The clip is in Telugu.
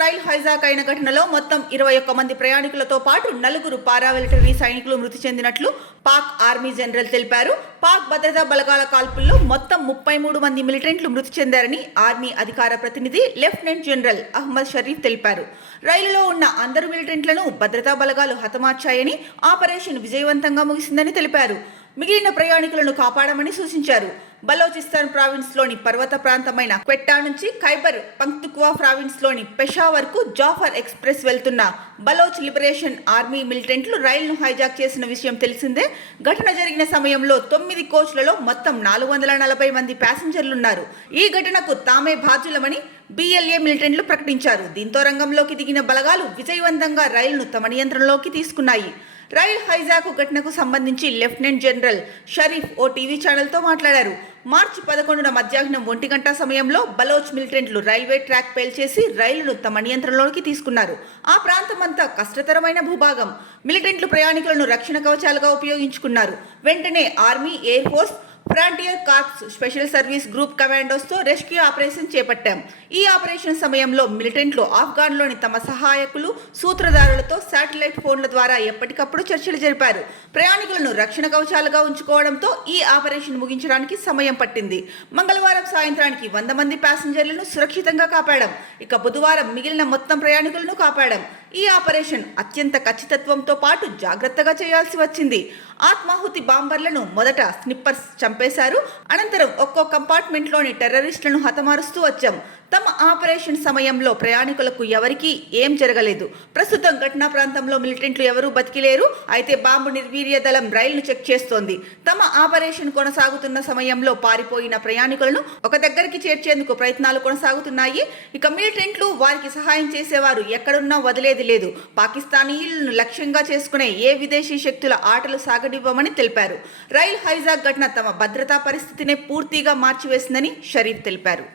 రైలు హైజాక్ అయిన ఘటనలో మొత్తం 21 మంది ప్రయాణికులతో పాటు 4 పారామిలిటరీ సైనికులు మృతి చెందినట్లు పాక్ ఆర్మీ జనరల్ తెలిపారు. పాక్ భద్రతా బలగాల కాల్పుల్లో మొత్తం 33 మంది మిలిటెంట్లు మృతి చెందారని ఆర్మీ అధికార ప్రతినిధి లెఫ్టినెంట్ జనరల్ అహ్మద్ షరీఫ్ తెలిపారు. రైలులో ఉన్న అందరు మిలిటెంట్లను భద్రతా బలగాలు హతమార్చాయని, ఆపరేషన్ విజయవంతంగా ముగిసిందని తెలిపారు. మిగిలిన ప్రయాణికులను కాపాడమని సూచించారు. బలోచిస్తాన్ ప్రావిన్స్లోని పర్వత ప్రాంతమైన క్వెట్టా నుంచి ఖైబర్ పంక్తుక్వా ప్రావిన్స్లోని పెషావర్కు జాఫర్ ఎక్స్ప్రెస్ వెళ్తున్న బలోచ్ లిబరేషన్ ఆర్మీ మిలిటెంట్లు రైలును హైజాక్ చేసిన విషయం తెలిసిందే. ఘటన జరిగిన సమయంలో 9 కోచ్లలో మొత్తం 440 మంది ప్యాసింజర్లున్నారు. ఈ ఘటనకు తామే బాధ్యులమని BLA మిలిటెంట్లు ప్రకటించారు. దీంతో రంగంలోకి దిగిన బలగాలు విజయవంతంగా రైలును తమ నియంత్రణలోకి తీసుకున్నాయి. రైలు హైజాక్ ఘటనకు సంబంధించి లెఫ్టినెంట్ జనరల్ షరీఫ్ ఓ టీవీ ఛానల్తో మాట్లాడారు. మార్చి 11న మధ్యాహ్నం 1 గంట సమయంలో బలోచ్ మిలిటెంట్లు రైల్వే ట్రాక్ పేల్చేసి రైలును తమ నియంత్రణలోకి తీసుకున్నారు. ఆ ప్రాంతమంతా కష్టతరమైన భూభాగం. మిలిటెంట్లు ప్రయాణికులను రక్షణ కవచాలుగా ఉపయోగించుకున్నారు. వెంటనే army, air force, frontier corps, special service group కమాండోస్తో రెస్క్యూ ఆపరేషన్ చేపట్టాం. ఈ ఆపరేషన్ సమయంలో మిలిటెంట్లు ఆఫ్ఘన్లోని తమ సహాయకులు, సూత్రధారులతో శాటిలైట్ ఫోన్ల ద్వారా ఎప్పటికప్పుడు చర్చలు జరిపారు. ప్రయాణికులను రక్షణ కవచాలుగా ఉంచుకోవడంతో ఈ ఆపరేషన్ ముగించడానికి సమయం పట్టింది. మంగళవారం సాయంత్రానికి 100 మంది ప్యాసింజర్లను సురక్షితంగా కాపాడాం. ఇక బుధవారం మిగిలిన మొత్తం ప్రయాణికులను కాపాడాం. ఈ ఆపరేషన్ అత్యంత ఖచ్చితత్వంతో పాటు జాగ్రత్తగా చేయాల్సి వచ్చింది. ఆత్మాహుతి బాంబర్లను మొదట స్నిప్పర్స్ చంపేశారు. అనంతరం ఒక్కో కంపార్ట్మెంట్లోని టెర్రరిస్టులను హతమారుస్తూ వచ్చాం. తమ ఆపరేషన్ సమయంలో ప్రయాణికులకు ఎవరికీ ఏం జరగలేదు. ప్రస్తుతం ఘటనా ప్రాంతంలో మిలిటెంట్లు ఎవరూ బతికిలేరు. అయితే బాంబు నిర్వీర్య దళం రైలును చెక్ చేస్తోంది. తమ ఆపరేషన్ కొనసాగుతున్న సమయంలో పారిపోయిన ప్రయాణికులను ఒక దగ్గరికి చేర్చేందుకు ప్రయత్నాలు కొనసాగుతున్నాయి. ఇక మిలిటెంట్లు, వారికి సహాయం చేసేవారు ఎక్కడున్నా వదిలేది లేదు. పాకిస్తానీయులను లక్ష్యంగా చేసుకునే ఏ విదేశీ శక్తుల ఆటలు సాగనివ్వమని తెలిపారు. రైలు హైజాక్ ఘటన తమ భద్రతా పరిస్థితినే పూర్తిగా మార్చివేసిందని షరీఫ్ తెలిపారు.